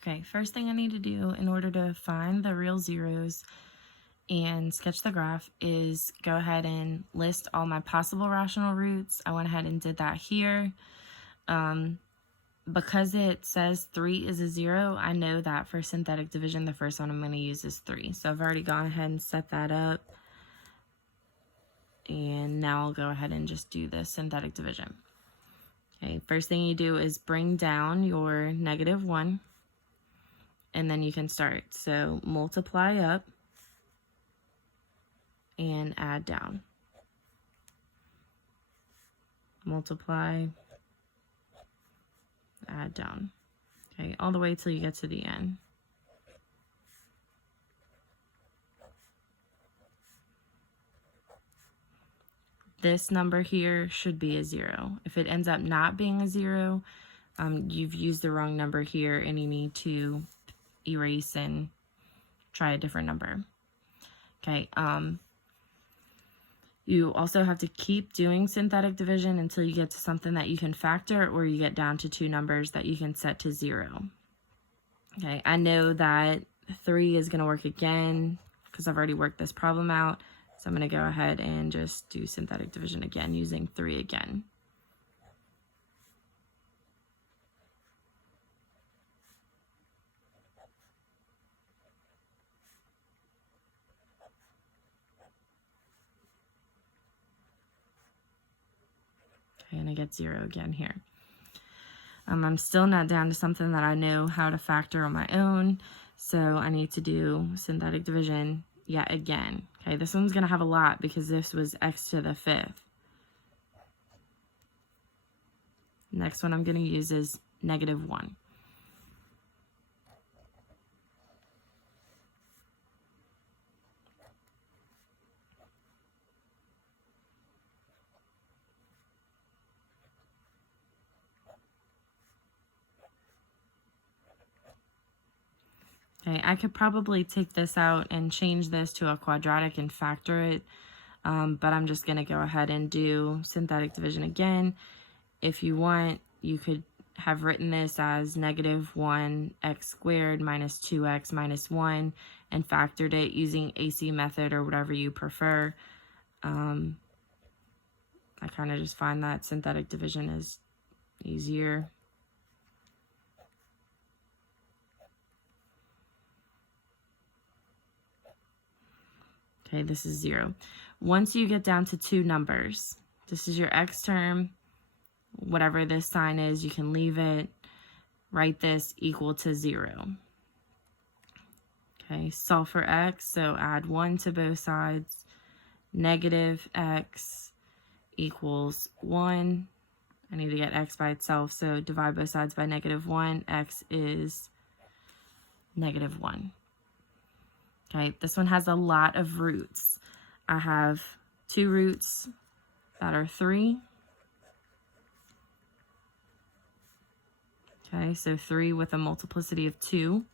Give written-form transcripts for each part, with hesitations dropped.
Okay, first thing I need to do in order to find the real zeros and sketch the graph is go ahead and list all my possible rational roots. I went ahead and did that here. Because it says 3 is a 0, I know that for synthetic division, the first one I'm going to use is 3. So I've already gone ahead and set that up. And now I'll go ahead and just do the synthetic division. Okay, first thing you do is bring down your -1, and then you can start. So multiply up and add down. Multiply, add down. Okay, all the way till you get to the end. This number here should be a 0. If it ends up not being a 0, you've used the wrong number here and you need to erase and try a different number. Okay, you also have to keep doing synthetic division until you get to something that you can factor, or you get down to 2 numbers that you can set to 0. Okay, I know that 3 is going to work again because I've already worked this problem out. So I'm going to go ahead and just do synthetic division again using 3 again. Okay, and I get 0 again here. I'm still not down to something that I know how to factor on my own, so I need to do synthetic division yet again. Okay, this one's going to have a lot because this was x to the 5th. Next one I'm going to use is -1. Okay, I could probably take this out and change this to a quadratic and factor it, but I'm just going to go ahead and do synthetic division again. If you want, you could have written this as -1x squared minus 2x minus 1 and factored it using AC method or whatever you prefer. I kind of just find that synthetic division is easier. Okay, this is 0. Once you get down to 2 numbers, this is your x term. Whatever this sign is, you can leave it. Write this equal to 0. Okay, solve for x, so add 1 to both sides. -x equals 1. I need to get x by itself, so divide both sides by -1. X is -1. Okay, this one has a lot of roots. I have 2 roots that are 3. Okay, so 3 with a multiplicity of 2.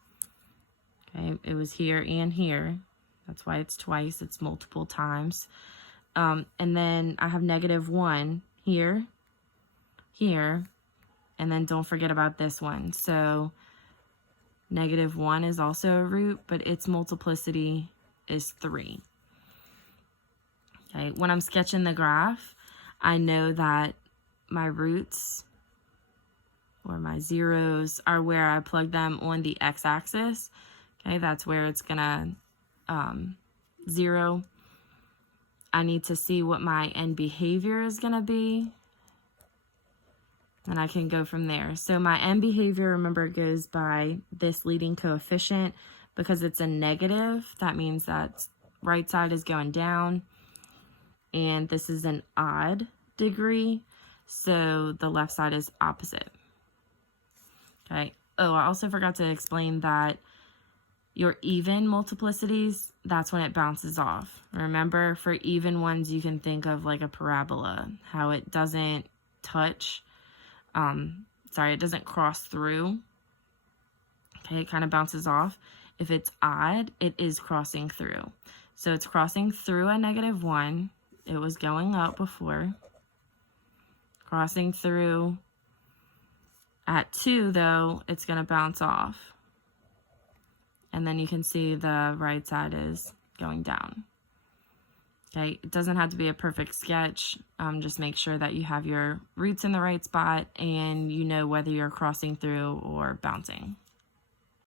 Okay, it was here and here. That's why it's twice, it's multiple times. And then I have -1 here, here, and then don't forget about this one. So -1 is also a root, but its multiplicity is 3. Okay, when I'm sketching the graph, I know that my roots or my zeros are where I plug them on the x-axis. Okay, that's where it's gonna 0. I need to see what my end behavior is gonna be, and I can go from there. So my end behavior, remember, goes by this leading coefficient. Because it's a negative, that means that right side is going down, and this is an odd degree, so the left side is opposite. Okay. Oh, I also forgot to explain that your even multiplicities, that's when it bounces off. Remember, for even ones, you can think of like a parabola, how it doesn't touch, it doesn't cross through. Okay, it kind of bounces off. If it's odd, it is crossing through. So it's crossing through a -1. It was going up before. Crossing through at 2, though, it's going to bounce off. and then you can see the right side is going down. Okay, it doesn't have to be a perfect sketch. Just make sure that you have your roots in the right spot and you know whether you're crossing through or bouncing.